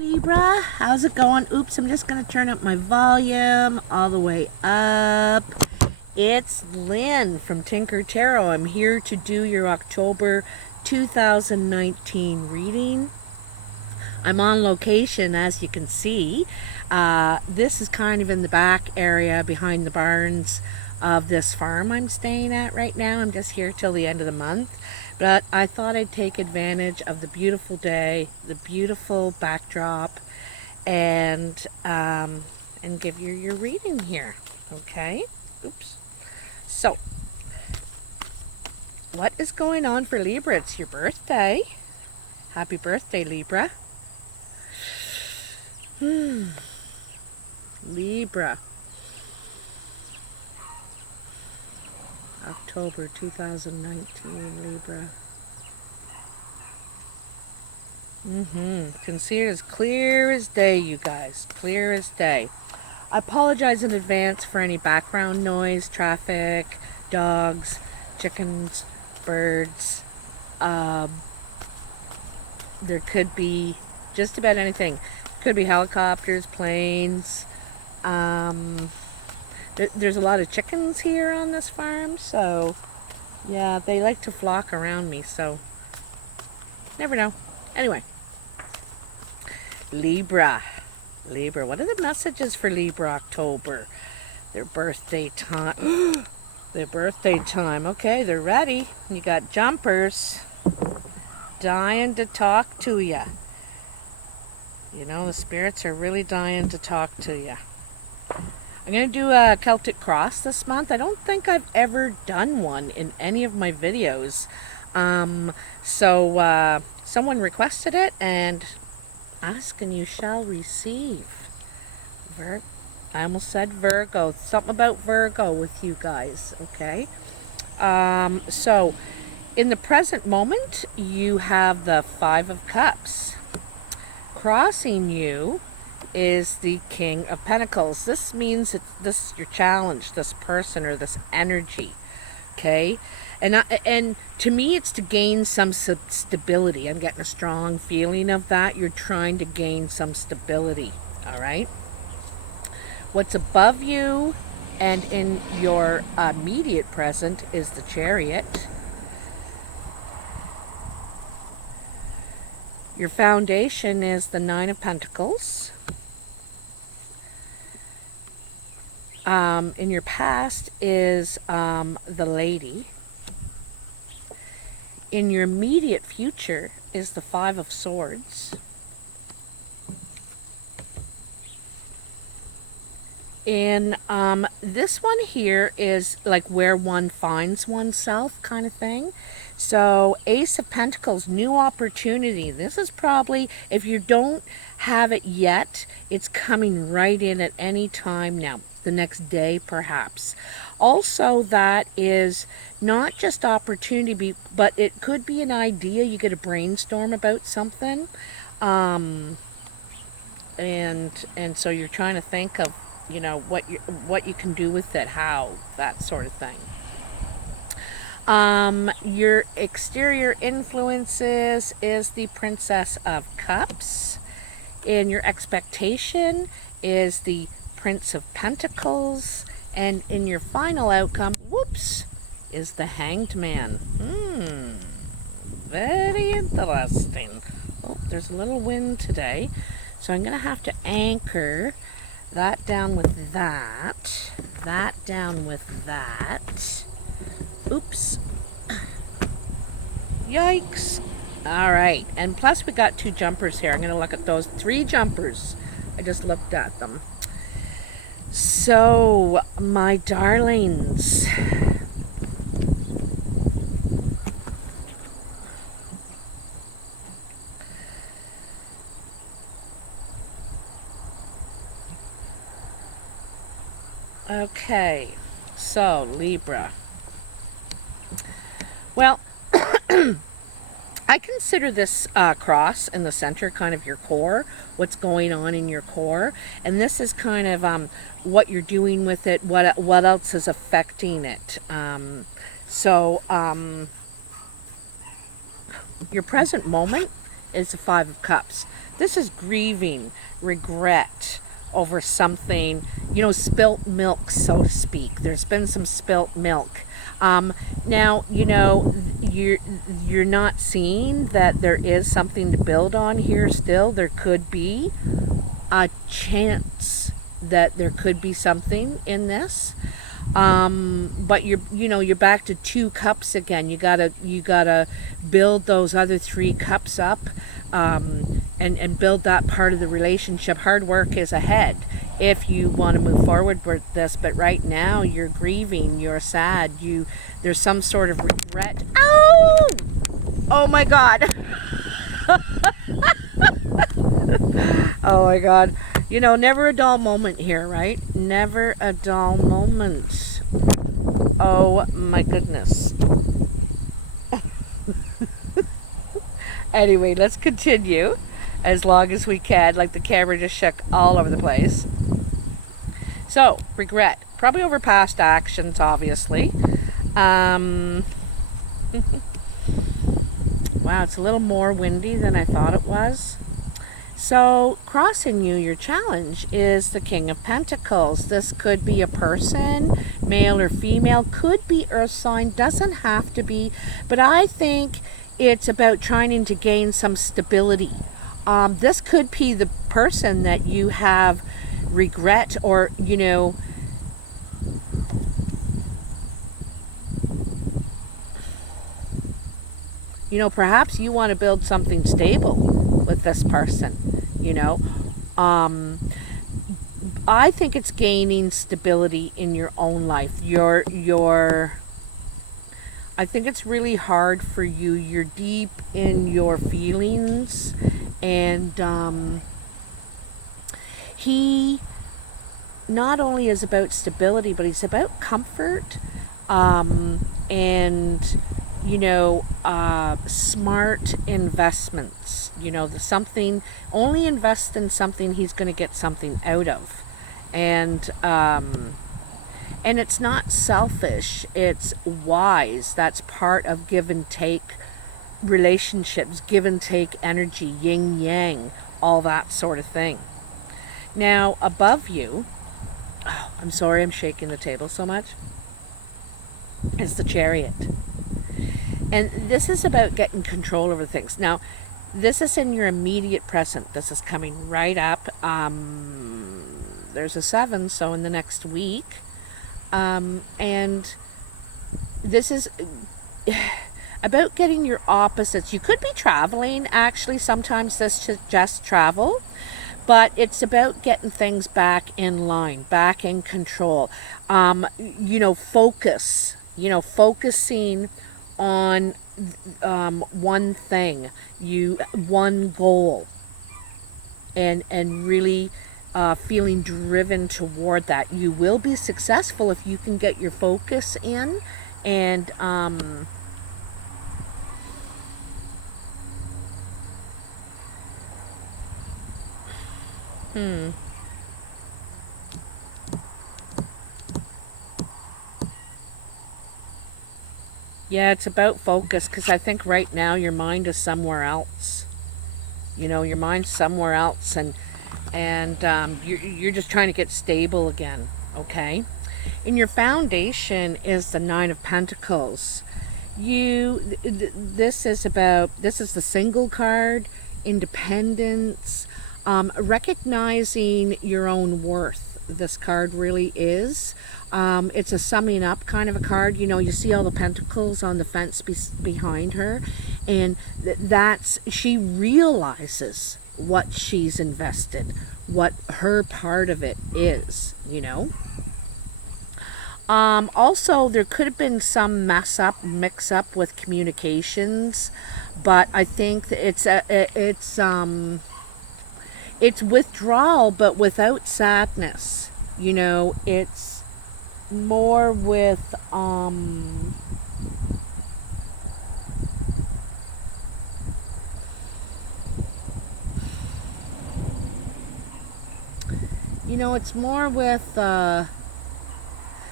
Libra, how's it going? Oops, I'm just going to turn up my volume all the way up. It's Lynn from Tinker Tarot. I'm here to do your October 2019 reading. I'm on location, as you can see. This is kind of in the back area behind the barns of this farm I'm staying at right now. I'm just here till the end of the month. But I thought I'd take advantage of the beautiful day, the beautiful backdrop, and give you your reading here. Okay? Oops. So, what is going on for Libra? It's your birthday. Happy birthday, Libra. Libra. October 2019, Libra. Can see it as clear as day, you guys. Clear as day. I apologize in advance for any background noise, traffic, dogs, chickens, birds. There could be just about anything. Could be helicopters, planes. There's a lot of chickens here on this farm, so yeah, they like to flock around me, so never know. Anyway, Libra. Libra, what are the messages for Libra October? Their birthday time. Their birthday time. Okay, they're ready. You got jumpers dying to talk to you. You know, the spirits are really dying to talk to you. I'm going to do a Celtic Cross this month. I don't think I've ever done one in any of my videos. Someone requested it, and ask and you shall receive. I almost said Virgo. Something about Virgo with you guys, okay? So, in the present moment, you have the Five of Cups. Crossing you is the King of Pentacles. This means this is your challenge, this person or this energy, okay? And to me, it's to gain some stability. I'm getting a strong feeling of that. You're trying to gain some stability, all right? What's above you and in your immediate present is the Chariot. Your foundation is the Nine of Pentacles. In your past is the Lady. In your immediate future is the Five of Swords. In this one here is like where one finds oneself kind of thing. So Ace of Pentacles, new opportunity. This is probably, if you don't have it yet, it's coming right in at any time now. The next day perhaps. Also, that is not just opportunity, but it could be an idea. You get a brainstorm about something, and so you're trying to think of, you know, what you can do with it, how, that sort of thing. Your exterior influences is the Princess of Cups. In your expectation is the Prince of Pentacles, and in your final outcome, whoops, is the Hanged Man. Very interesting. Oh, there's a little wind today, so I'm going to have to anchor that down with that down with that. Oops. Yikes. All right, and plus we got two jumpers here. I'm going to look at those. 3 jumpers. I just looked at them. So, my darlings, okay, so Libra. Well, I consider this cross in the center kind of your core, what's going on in your core, and this is kind of what you're doing with it, what else is affecting it. Your present moment is the Five of Cups. This is grieving, regret over something, you know, spilt milk, so to speak. There's been some spilt milk. Now, you know, you're not seeing that there is something to build on here still. There could be a chance that there could be something in this. But you're back to 2 cups again. You gotta build those other 3 cups up, and build that part of the relationship. Hard work is ahead if you want to move forward with this, but right now you're grieving, you're sad, there's some sort of regret. Oh! Oh my God. Oh my God. You know, never a dull moment here, right? Never a dull moment. Oh my goodness. Anyway, let's continue as long as we can. Like, the camera just shook all over the place. So, regret. Probably over past actions, obviously. Wow, it's a little more windy than I thought it was. So, crossing you, your challenge is the King of Pentacles. This could be a person, male or female, could be earth sign, doesn't have to be, but I think it's about trying to gain some stability. This could be the person that you have regret, or, you know, perhaps you want to build something stable with this person, you know. I think it's gaining stability in your own life. I think it's really hard for you. You're deep in your feelings, and he not only is about stability, but he's about comfort, and, you know, smart investments. You know, only invest in something he's going to get something out of. And it's not selfish, it's wise. That's part of give and take relationships, give and take energy, yin yang, all that sort of thing. Now, above you, oh, I'm sorry I'm shaking the table so much, is the Chariot. And this is about getting control over things. Now, this is in your immediate present. This is coming right up. There's a 7, so in the next week. And this is about getting your opposites. You could be traveling, actually. Sometimes this suggests travel. But it's about getting things back in line, back in control. Focus. Focusing on one thing, one goal, and really feeling driven toward that. You will be successful if you can get your focus in, and yeah, it's about focus, because I think right now your mind is somewhere else. You know, your mind's somewhere else, and you're just trying to get stable again, okay? And your foundation is the 9 of Pentacles. This is the single card, independence, recognizing your own worth. This card really is. It's a summing up kind of a card. You know, you see all the pentacles on the fence behind her, and she realizes what she's invested, what her part of it is, you know. Also, there could have been some mix up with communications, but I think that it's withdrawal, but without sadness. You know, it's more with it's more with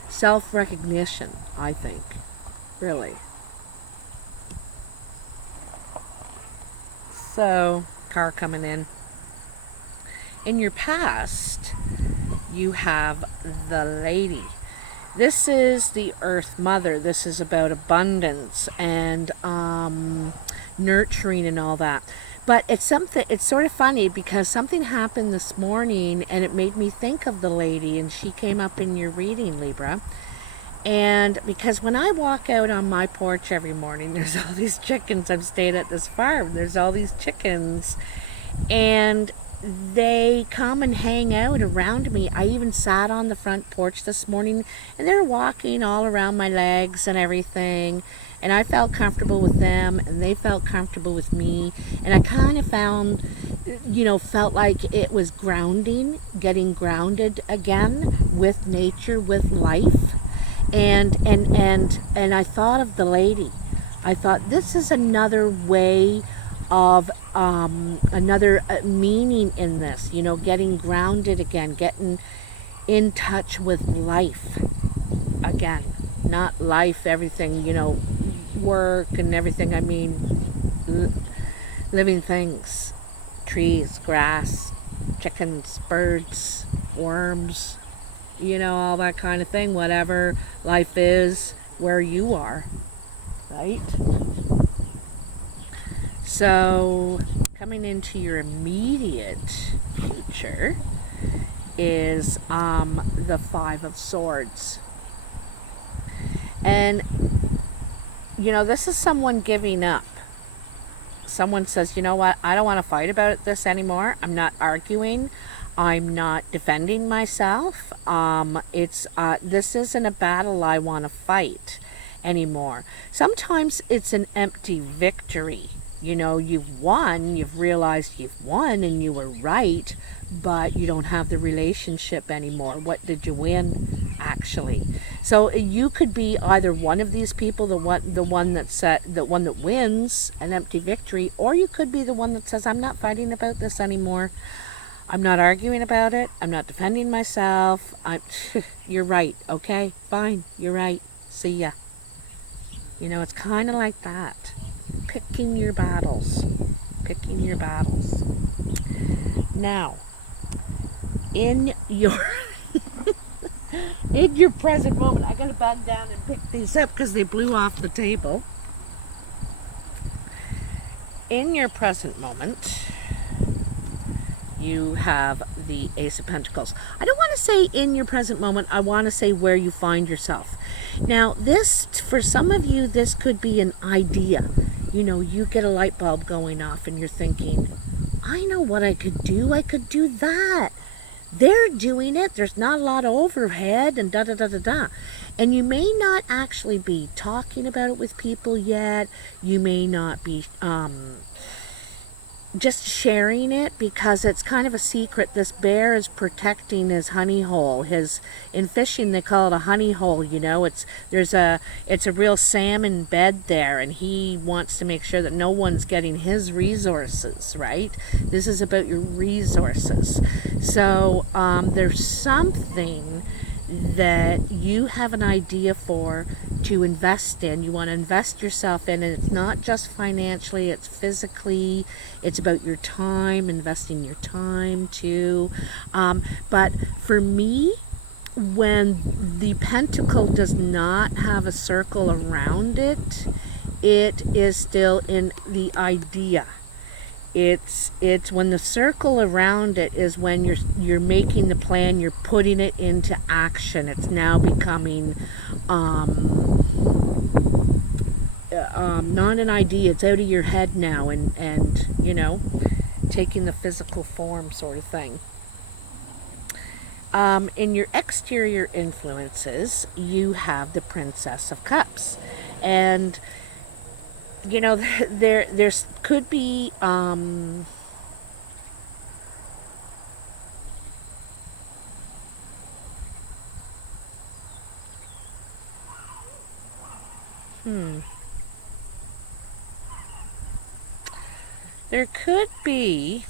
self-recognition, I think, really. So, car coming in. In your past, you have the Lady. This is the Earth Mother. This is about abundance and nurturing and all that. But it's sort of funny because something happened this morning and it made me think of the Lady, and she came up in your reading, Libra. And because when I walk out on my porch every morning, there's all these chickens. I've stayed at this farm. There's all these chickens. And they come and hang out around me. I even sat on the front porch this morning, and they're walking all around my legs and everything. And I felt comfortable with them, and they felt comfortable with me. And I kind of felt like it was grounding, getting grounded again with nature, with life. And I thought of the Lady. I thought this is another way of another meaning in this, getting grounded again, getting in touch with life again. Not life, everything, work and everything. I mean, living things, trees, grass, chickens, birds, worms, all that kind of thing, whatever life is where you are, right? So coming into your immediate future is the Five of Swords. And, this is someone giving up. Someone says, you know what, I don't want to fight about this anymore. I'm not arguing. I'm not defending myself. This isn't a battle I want to fight anymore. Sometimes it's an empty victory. You've won, you've realized you've won and you were right, but you don't have the relationship anymore. What did you win, actually? So you could be either one of these people, the one that wins an empty victory, or you could be the one that says, I'm not fighting about this anymore. I'm not arguing about it. I'm not defending myself. You're right. Okay, fine. You're right. See ya. It's kind of like that. Picking your battles. Now, in your in your present moment, I gotta bend down and pick these up because they blew off the table. In your present moment, you have the Ace of Pentacles. I don't want to say in your present moment, I want to say where you find yourself. Now, this, for some of you, this could be an idea. You get a light bulb going off and you're thinking, I know what I could do. I could do that. They're doing it. There's not a lot of overhead and da-da-da-da-da. And you may not actually be talking about it with people yet. You may not be just sharing it because it's kind of a secret. This bear is protecting his honey hole. In fishing they call it a honey hole. It's a real salmon bed there, and he wants to make sure that no one's getting his resources, right? This is about your resources. So there's something that you have an idea for to invest in. You want to invest yourself in, and it's not just financially, it's physically, it's about your time, investing your time too. But for me, when the pentacle does not have a circle around it, it is still in the idea. It's when the circle around it is when you're making the plan, you're putting it into action. It's now becoming not an idea. It's out of your head now, and taking the physical form, sort of thing. In your exterior influences, you have the Princess of Cups, and there could be there could be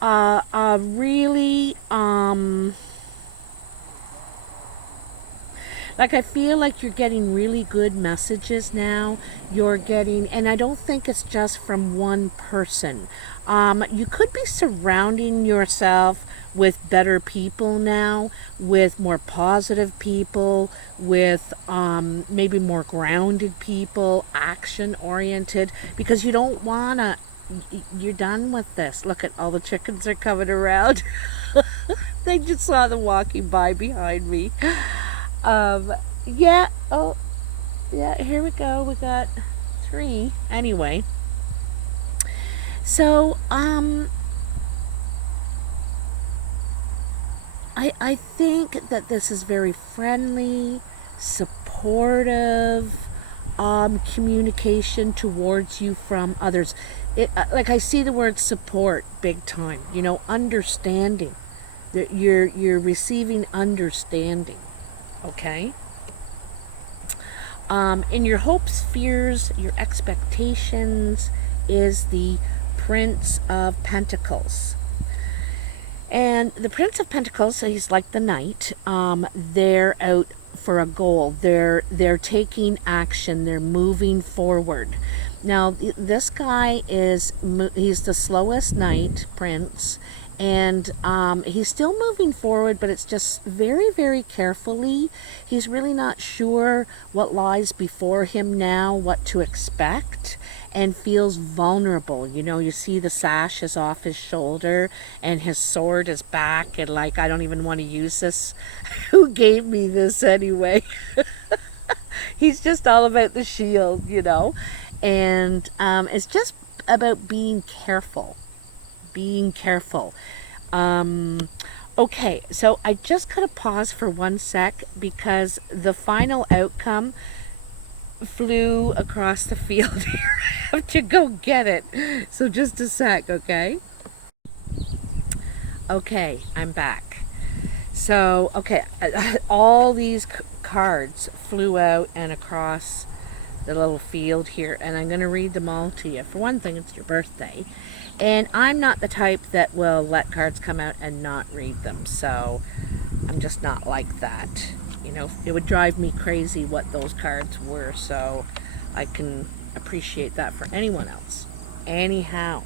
a really Like, I feel like you're getting really good messages now. You're getting, and I don't think it's just from one person. You could be surrounding yourself with better people now, with more positive people, with maybe more grounded people, action oriented, because you don't want to, you're done with this. Look at all the chickens are coming around. They just saw them walking by behind me. Yeah, oh, yeah, here we go. We got 3. Anyway, so, I think that this is very friendly, supportive, communication towards you from others. Like, I see the word support big time, you know, understanding. That you're receiving understanding, okay? In your hopes, fears, your expectations is the Prince of Pentacles. And the Prince of Pentacles, he's like the Knight. They're out for a goal. They're taking action. They're moving forward. Now, this guy he's the slowest Knight Prince. And he's still moving forward, but it's just very, very carefully. He's really not sure what lies before him now, what to expect, and feels vulnerable. You know, you see the sash is off his shoulder and his sword is back, and like, I don't even want to use this. Who gave me this anyway? He's just all about the shield, you know. And it's just about being careful. Being careful. Okay, so I just gotta pause for 1 sec because the final outcome flew across the field here. I have to go get it. So just a sec, okay? Okay, I'm back. So, okay, all these cards flew out and across the little field here, and I'm going to read them all to you. For one thing, it's your birthday, and I'm not the type that will let cards come out and not read them, so I'm just not like that. You know, it would drive me crazy what those cards were, so I can appreciate that for anyone else. Anyhow,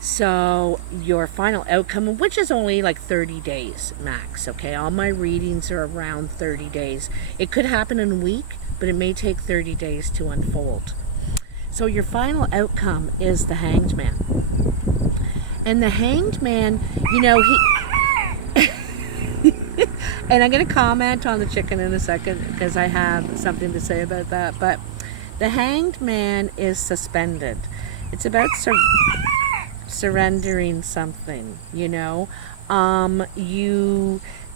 so your final outcome, which is only like 30 days max, okay? All my readings are around 30 days. It could happen in a week, but it may take 30 days to unfold. So your final outcome is the Hanged Man. And the Hanged Man, you know, he... and I'm going to comment on the chicken in a second because I have something to say about that. But the Hanged Man is suspended. It's about surrendering something, you know.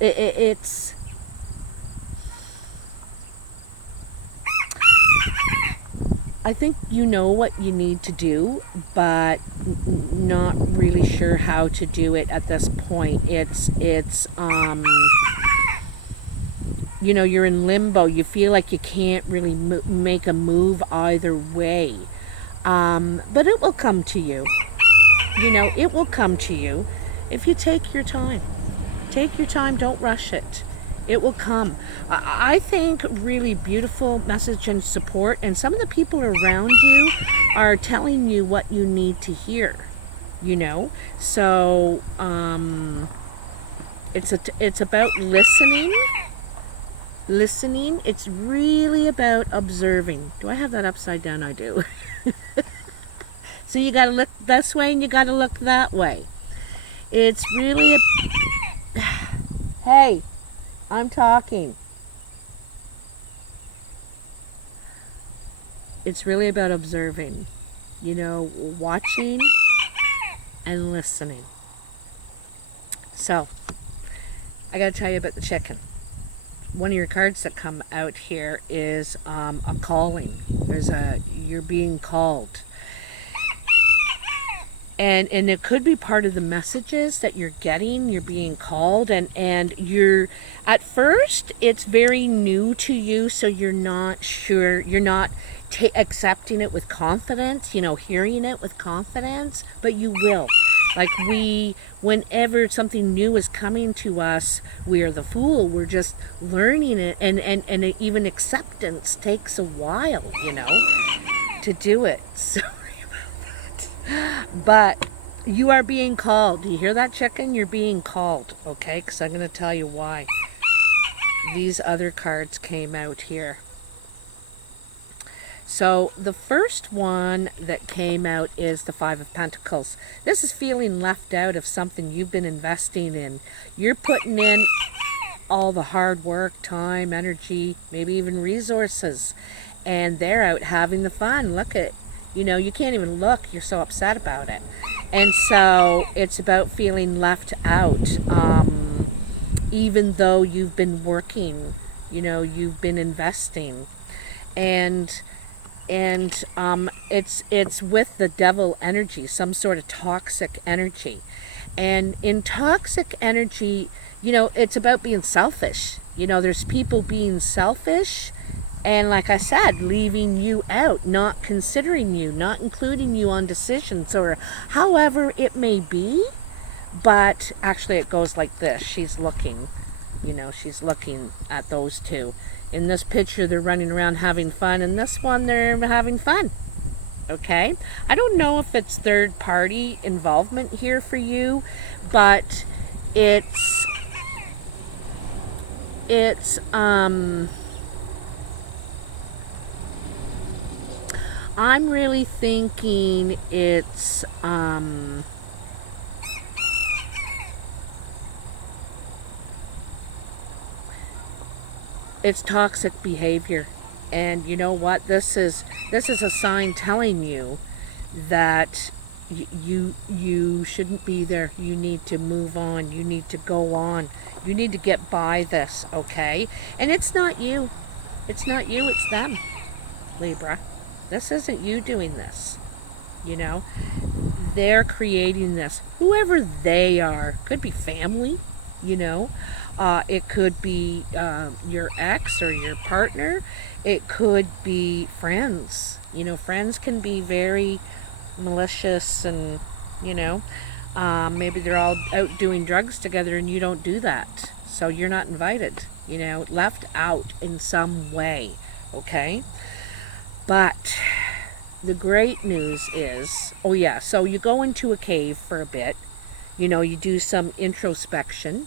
It's... I think you know what you need to do, but not really sure how to do it at this point. It's you know, you're in limbo. You feel like you can't really make a move either way. But it will come to you. You know, it will come to you if you take your time. Take your time, don't rush it. It will come. I think really beautiful message and support, and some of the people around you are telling you what you need to hear, you know. So it's about listening. It's really about observing. Do I have that upside down? I do. So you got to look this way and you got to look that way. It's really hey, I'm talking. It's really about observing, you know, watching and listening. So, I gotta tell you about the chicken. One of your cards that come out here is a calling. You're being called. And it could be part of the messages that you're getting. You're being called, and you're, at first it's very new to you, so you're not sure, you're not accepting it with confidence, you know, hearing it with confidence, but you will. Like whenever something new is coming to us, we are the fool. We're just learning it, and even acceptance takes a while, you know, to do it. Sorry about that. But you are being called. Do you hear that, chicken? You're being called, okay? Because I'm going to tell you why. These other cards came out here. So the first one that came out is the Five of Pentacles. This is feeling left out of something you've been investing in. You're putting in all the hard work, time, energy, maybe even resources, and they're out having the fun. Look at, you know, you can't even look. You're so upset about it. And so it's about feeling left out, even though you've been working, you know, you've been investing. And it's with the devil energy, some sort of toxic energy. And in toxic energy, you know, it's about being selfish. You know, there's people being selfish and, like I said, leaving you out, not considering you, not including you on decisions or however it may be. But actually it goes like this. She's looking, you know, she's looking at those two. In this picture, they're running around having fun. In this one, they're having fun. Okay? I don't know if it's third-party involvement here for you, but I'm really thinking it's toxic behavior. And you know what, this is a sign telling you that you shouldn't be there. You need to move on, you need to go on, you need to get by this, okay? And it's not you, it's them, Libra. This isn't you doing this, you know. They're creating this, whoever they are. Could be family, you know. It could be your ex or your partner. It could be friends. You know, friends can be very malicious and, you know, maybe they're all out doing drugs together and you don't do that. So you're not invited, you know, left out in some way, okay? But the great news is, oh yeah, so you go into a cave for a bit, you know, you do some introspection,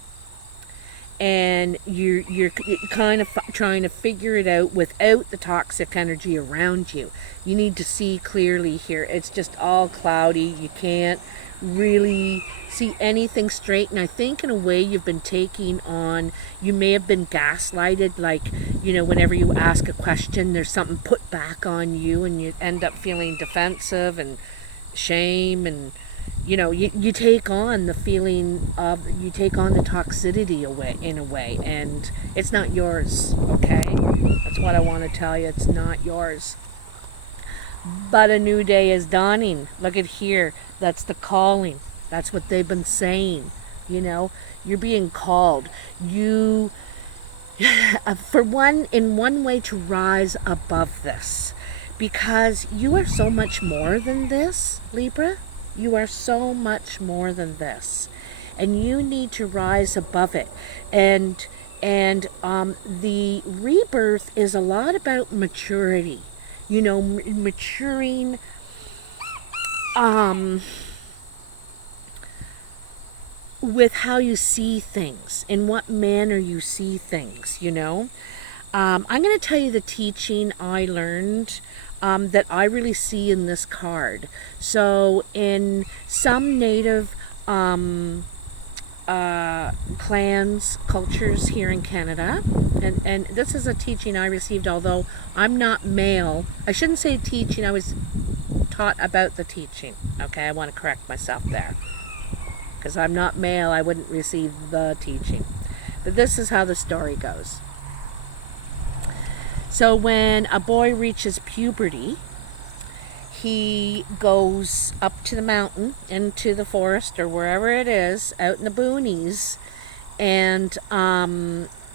and you're kind of trying to figure it out without the toxic energy around you. You need to see clearly here. It's just all cloudy. You can't really see anything straight. And I think in a way you've been taking on, you may have been gaslighted, like, you know, whenever you ask a question, there's something put back on you and you end up feeling defensive and shame, and you know, you take on the feeling of, you take on the toxicity away, in a way, and it's not yours, okay? That's what I want to tell you. It's not yours. But a new day is dawning. Look at here. That's the calling. That's what they've been saying. You know, you're being called. You, in one way, to rise above this, because you are so much more than this, Libra. You are so much more than this, and you need to rise above it. And the rebirth is a lot about maturity. You know, maturing. With how you see things, in what manner you see things. You know, I'm going to tell you the teaching I learned. That I really see in this card. So in some native clans, cultures here in Canada, and this is a teaching I received, although I'm not male. I shouldn't say teaching, I was taught about the teaching. Okay, I want to correct myself there. Because I'm not male, I wouldn't receive the teaching. But this is how the story goes. So when a boy reaches puberty, he goes up to the mountain, into the forest, or wherever it is, out in the boonies, and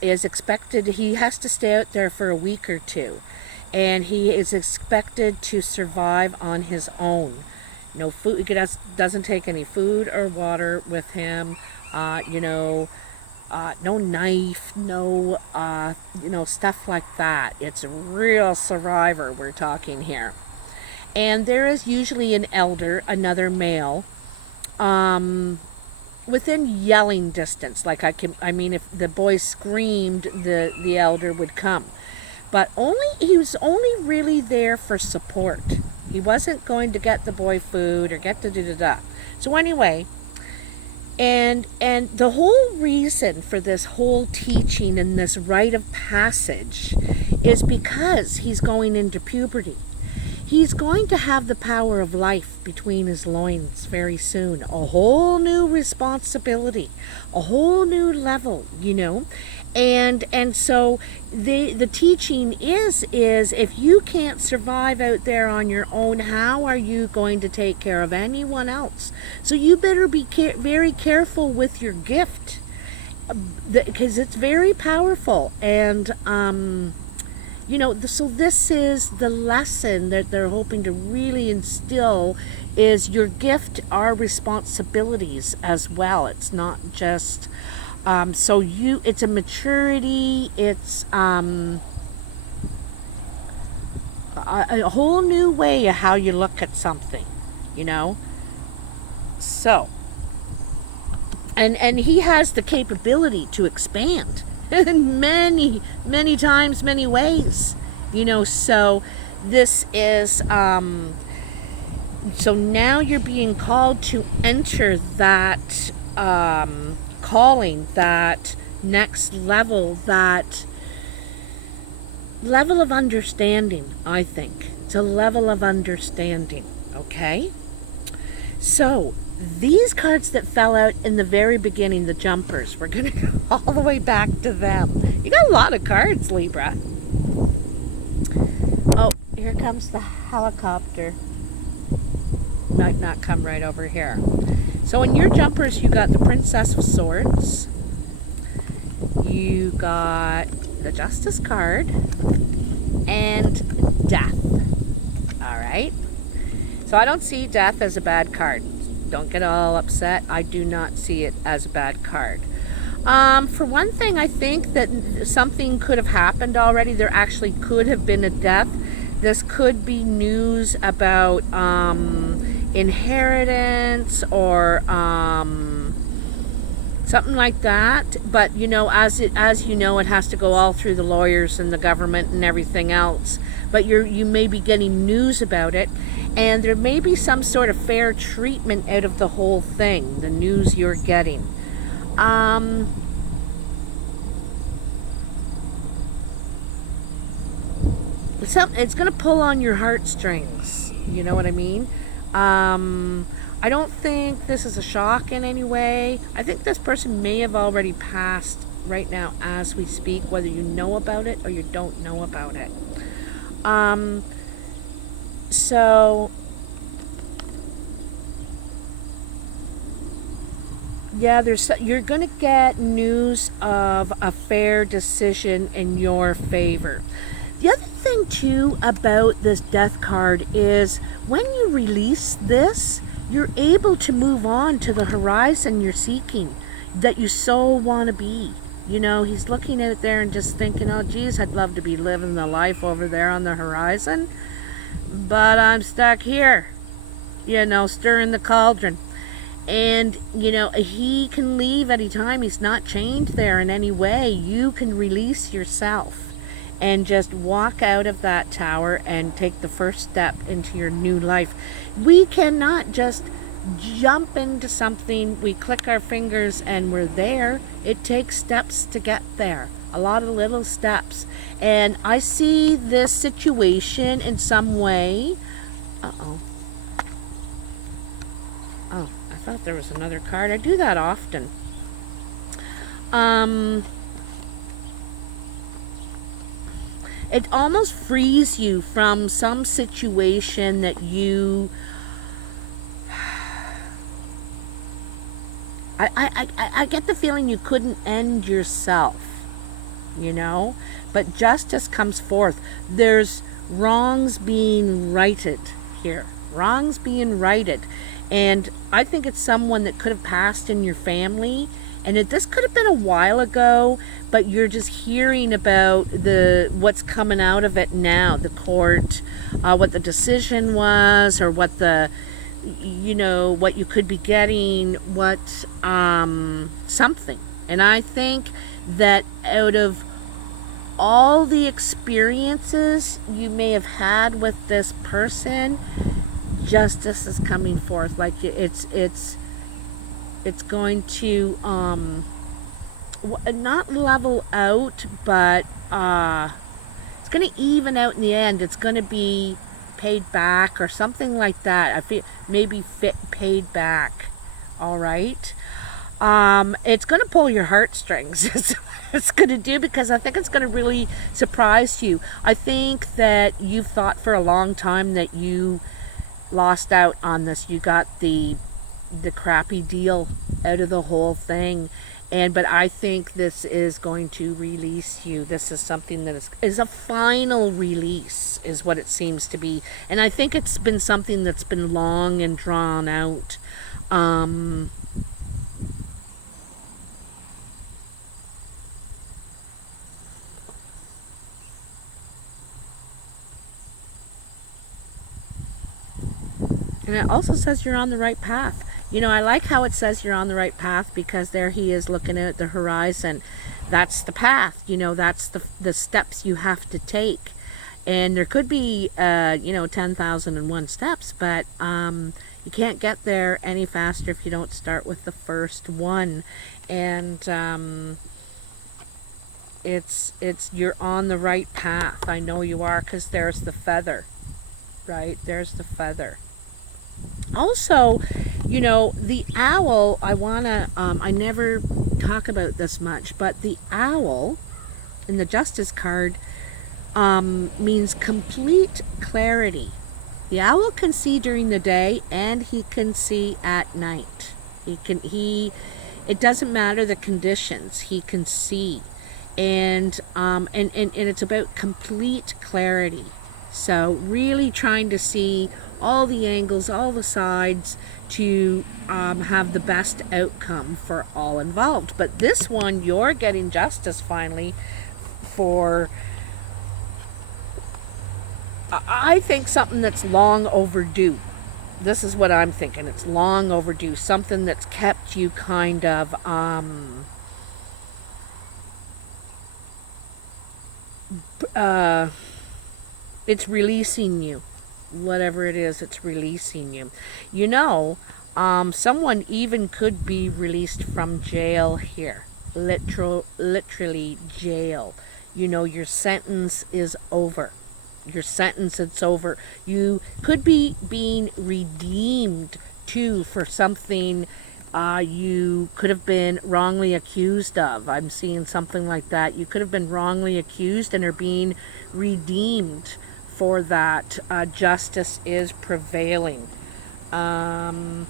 is expected, he has to stay out there for a week or two, and he is expected to survive on his own. No food. He doesn't take any food or water with him. No knife, no, stuff like that. It's a real survivor we're talking here. And there is usually an elder, another male, within yelling distance. Like if the boy screamed, the elder would come. But he was only really there for support. He wasn't going to get the boy food or get the da-da-da. So anyway, and the whole reason for this whole teaching and this rite of passage is because he's going into puberty. He's going to have the power of life between his loins very soon. A whole new responsibility, a whole new level, And so the teaching is if you can't survive out there on your own, how are you going to take care of anyone else? So you better be very careful with your gift, because it's very powerful. And so this is the lesson that they're hoping to really instill, is your gift are responsibilities as well. It's not just it's a maturity, it's a whole new way of how you look at something, So, and he has the capability to expand in many, many times, many ways, so this is, so now you're being called to enter that, calling, that next level, that level of understanding. I think it's a level of understanding. Okay, so these cards that fell out in the very beginning, the jumpers, we're going to go all the way back to them. You got a lot of cards, Libra. Oh, here comes the helicopter. Might not come right over here. So in your jumpers, you got the Princess of Swords. You got the Justice card. And Death. Alright. So I don't see Death as a bad card. Don't get all upset. I do not see it as a bad card. For one thing, I think that something could have happened already. There actually could have been a death. This could be news about inheritance or something like that. But as it has to go all through the lawyers and the government and everything else. But you may be getting news about it, and there may be some sort of fair treatment out of the whole thing, the news you're getting. It's going to pull on your heartstrings. You know what I mean? I don't think this is a shock in any way. I think this person may have already passed right now as we speak, whether you know about it or you don't know about it. So yeah, you're going to get news of a fair decision in your favor. The other thing too about this Death card is when you release this, you're able to move on to the horizon you're seeking, that you so want to be. He's looking at it there and just thinking, oh geez, I'd love to be living the life over there on the horizon, but I'm stuck here, stirring the cauldron. And he can leave anytime. He's not chained there in any way. You can release yourself and just walk out of that tower and take the first step into your new life. We cannot just jump into something, we click our fingers and we're there. It takes steps to get there, a lot of little steps. And I see this situation in some way. Oh, I thought there was another card. I do that often. It almost frees you from some situation that you I get the feeling you couldn't end yourself, but justice comes forth. There's wrongs being righted here. Wrongs being righted. And I think it's someone that could have passed in your family. And this could have been a while ago, but you're just hearing about what's coming out of it now, the court, what the decision was, or what what you could be getting, something. And I think that out of all the experiences you may have had with this person, justice is coming forth. Like it's going to not level out, but it's going to even out in the end. It's going to be paid back or something like that. I feel maybe paid back. All right. It's going to pull your heartstrings. It's going to do, because I think it's going to really surprise you. I think that you've thought for a long time that you lost out on this. You got the crappy deal out of the whole thing, but I think this is going to release you. This is something that is a final release, is what it seems to be. And I think it's been something that's been long and drawn out. And it also says you're on the right path. I like how it says you're on the right path, because there he is looking at the horizon. That's the path. That's the steps you have to take. And there could be, 10,001 steps, but you can't get there any faster if you don't start with the first one. And you're on the right path. I know you are, because there's the feather, right? There's the feather. Also, the owl, I never talk about this much, but the owl in the Justice card means complete clarity. The owl can see during the day, and he can see at night. It doesn't matter the conditions, he can see. And it's about complete clarity. So really trying to see all the angles, all the sides, to have the best outcome for all involved. But this one, you're getting justice finally for, I think, something that's long overdue. This is what I'm thinking. It's long overdue. Something that's kept you kind of it's releasing you. Whatever it is, it's releasing you. Someone even could be released from jail here. Literally jail. Your sentence is over. Your sentence, it's over. You could be being redeemed too for something you could have been wrongly accused of. I'm seeing something like that. You could have been wrongly accused and are being redeemed for that. Justice is prevailing. I'm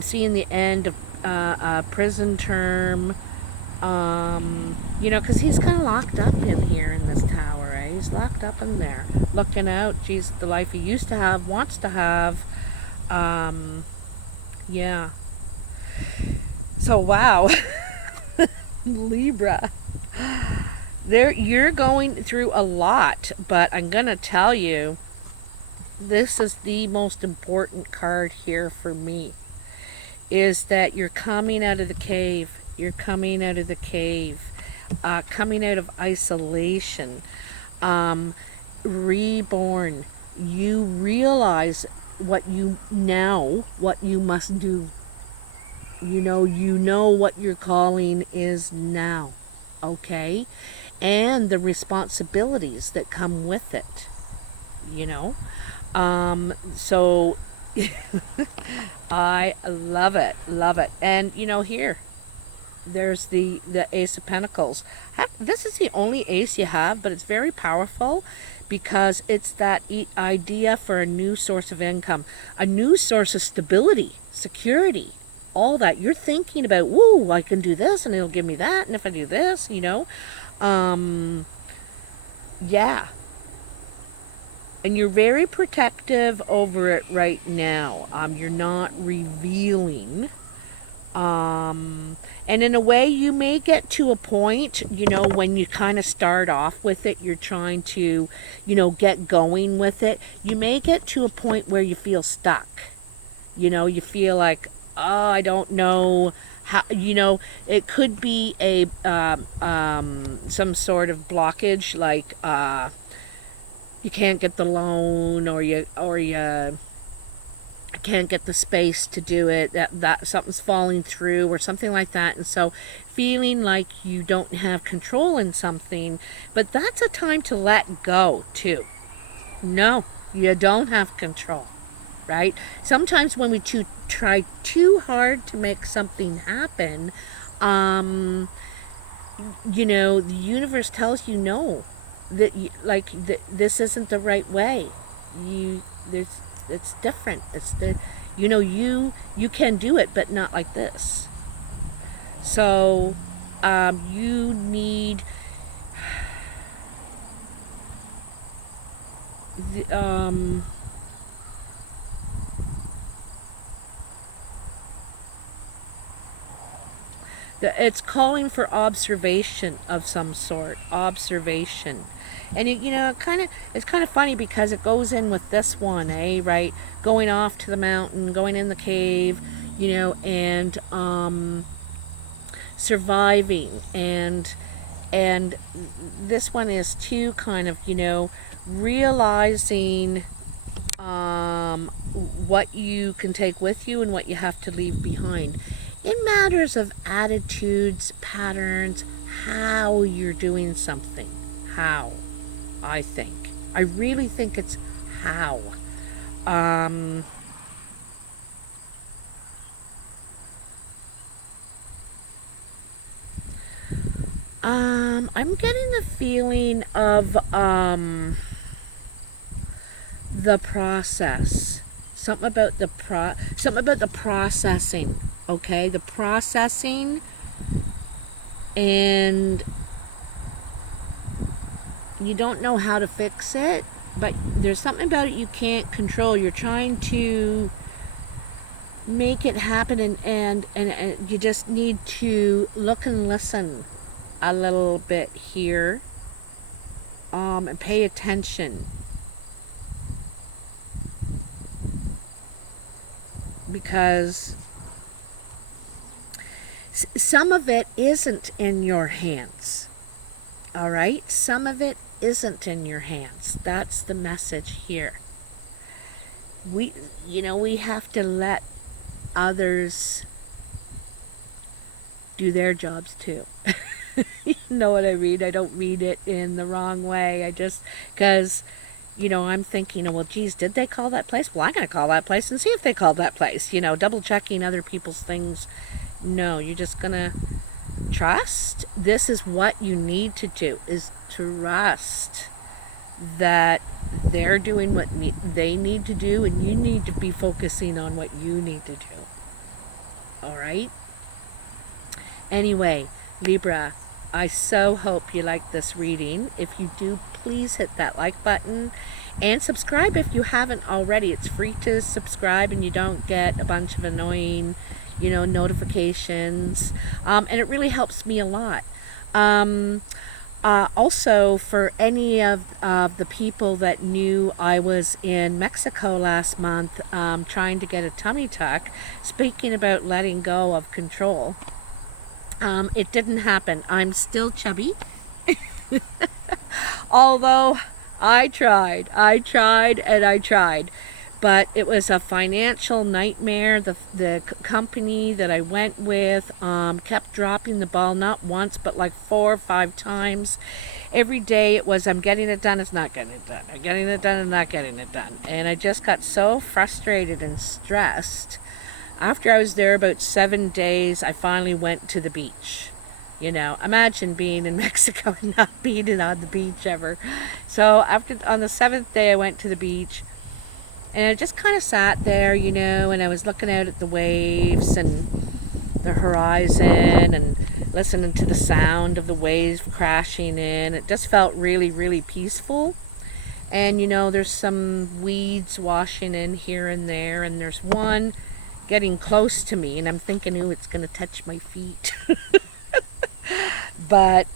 seeing the end of a prison term. Because he's kind of locked up in here in this tower, eh? He's locked up in there, looking out. Geez, the life he used to have, wants to have. Yeah. So, wow. Libra. You're going through a lot, but I'm going to tell you, this is the most important card here for me, is that you're coming out of the cave. You're coming out of the cave, coming out of isolation, reborn. You realize what you must do. You know what your calling is now, okay? And the responsibilities that come with it, So I love it. And, here, there's the Ace of Pentacles. This is the only ace you have, but it's very powerful, because it's that idea for a new source of income, a new source of stability, security, all that. You're thinking about, woo, I can do this and it'll give me that, and if I do this, yeah. And you're very protective over it right now. You're not revealing. And in a way, you may get to a point, you know, when you kind of start off with it, you're trying to, you know, get going with it. You may get to a point where you feel stuck. You know, you feel like, oh, I don't know how, you know, it could be a, some sort of blockage, like, you can't get the loan, or you can't get the space to do it, that something's falling through or something like that. And so feeling like you don't have control in something, but that's a time to let go too. No, you don't have control, right? Sometimes when we try too hard to make something happen, you know, the universe tells you no, that this isn't the right way. It's different. It's the, you know, you can do it, but not like this. So you need it's calling for observation of some sort. Observation. And you know, it's kind of funny because it goes in with this one, right? Going off to the mountain, going in the cave, you know, and surviving, and this one is too, kind of, you know, realizing what you can take with you and what you have to leave behind. In matters of attitudes, patterns, how you're doing something. How, I think. I really think it's how. I'm getting the feeling of the process. Something about the processing. Okay, the processing, and you don't know how to fix it, but there's something about it you can't control. You're trying to make it happen, and you just need to look and listen a little bit here, and pay attention, because some of it isn't in your hands. All right? Some of it isn't in your hands. That's the message here. We have to let others do their jobs too. You know what I mean? I don't mean it in the wrong way. Because, you know, I'm thinking, oh, well, geez, did they call that place? Well, I'm going to call that place and see if they called that place. You know, double checking other people's things. No, you're just going to trust. This is what you need to do, is trust that they're doing what they need to do, and you need to be focusing on what you need to do. All right? Anyway, Libra, I so hope you like this reading. If you do, please hit that like button and subscribe if you haven't already. It's free to subscribe, and you don't get a bunch of annoying, you know, notifications, and it really helps me a lot. Also, for any of the people that knew I was in Mexico last month, trying to get a tummy tuck, speaking about letting go of control, it didn't happen. I'm still chubby. Although I tried, but it was a financial nightmare. The company that I went with kept dropping the ball, not once, but like 4 or 5 times. Every day it was, I'm getting it done, it's not getting it done. I'm getting it done, and not getting it done. And I just got so frustrated and stressed. After I was there about 7 days, I finally went to the beach. You know, imagine being in Mexico and not being on the beach ever. So on the 7th day, I went to the beach. And I just kind of sat there, you know, and I was looking out at the waves and the horizon and listening to the sound of the waves crashing in. It just felt really, really peaceful. And you know, there's some weeds washing in here and there, and there's one getting close to me, and I'm thinking, ooh, it's going to touch my feet. But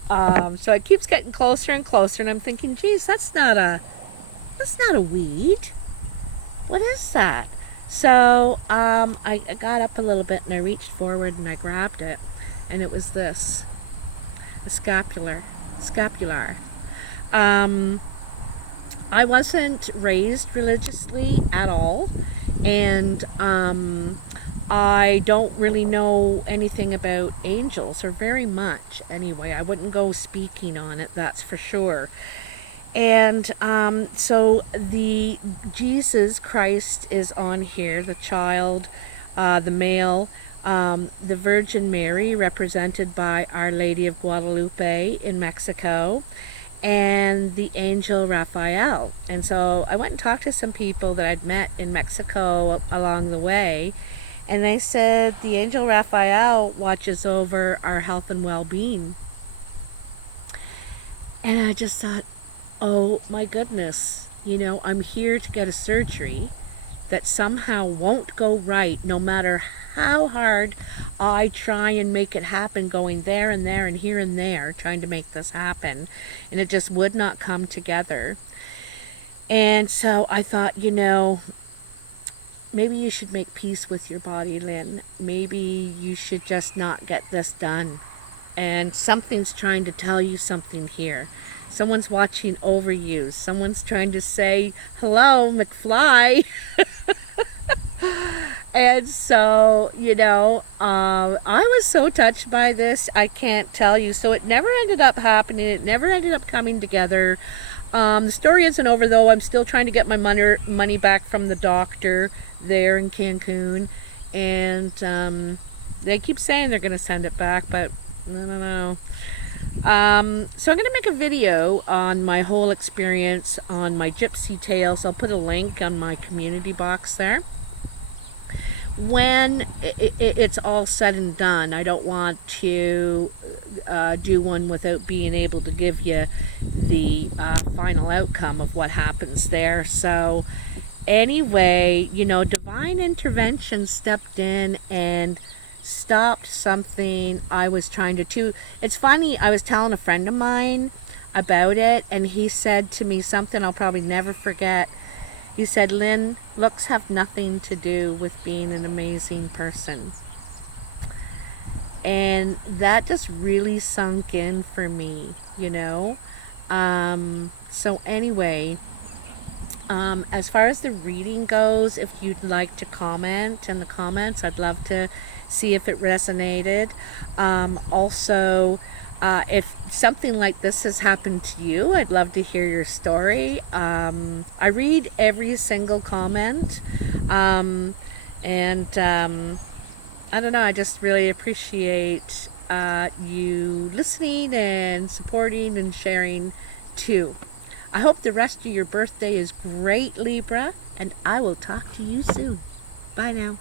so it keeps getting closer and closer, and I'm thinking, geez, that's not a weed. What is that? So I got up a little bit and I reached forward and I grabbed it, and it was this, a scapular. I wasn't raised religiously at all, and I don't really know anything about angels, or very much anyway. I wouldn't go speaking on it, that's for sure. And so the Jesus Christ is on here, the child, the male, the Virgin Mary, represented by Our Lady of Guadalupe in Mexico, and the angel Raphael. And so I went and talked to some people that I'd met in Mexico along the way, and they said the angel Raphael watches over our health and well-being. And I just thought, oh my goodness, you know, I'm here to get a surgery that somehow won't go right, no matter how hard I try and make it happen, going there and there and here and there, trying to make this happen, and it just would not come together. And so I thought, you know, maybe you should make peace with your body, Lynn. Maybe you should just not get this done. And something's trying to tell you something here. Someone's watching over you. Someone's trying to say, hello, McFly. And so, you know, I was so touched by this, I can't tell you. So it never ended up happening. It never ended up coming together. The story isn't over, though. I'm still trying to get my money back from the doctor there in Cancun. And they keep saying they're going to send it back, but I don't know. So I'm going to make a video on my whole experience on my gypsy tales. I'll put a link on my community box there. When it's all said and done, I don't want to do one without being able to give you the final outcome of what happens there. So anyway, you know, divine intervention stepped in and stopped something I was trying to do. It's funny, I was telling a friend of mine about it, and he said to me something I'll probably never forget. He said, Lynn, looks have nothing to do with being an amazing person. And that just really sunk in for me, you know. So anyway, as far as the reading goes, if you'd like to comment in the comments, I'd love to see if it resonated. Also, if something like this has happened to you, I'd love to hear your story. I read every single comment, and I don't know, I just really appreciate you listening and supporting and sharing too. I hope the rest of your birthday is great, Libra, and I will talk to you soon. Bye now.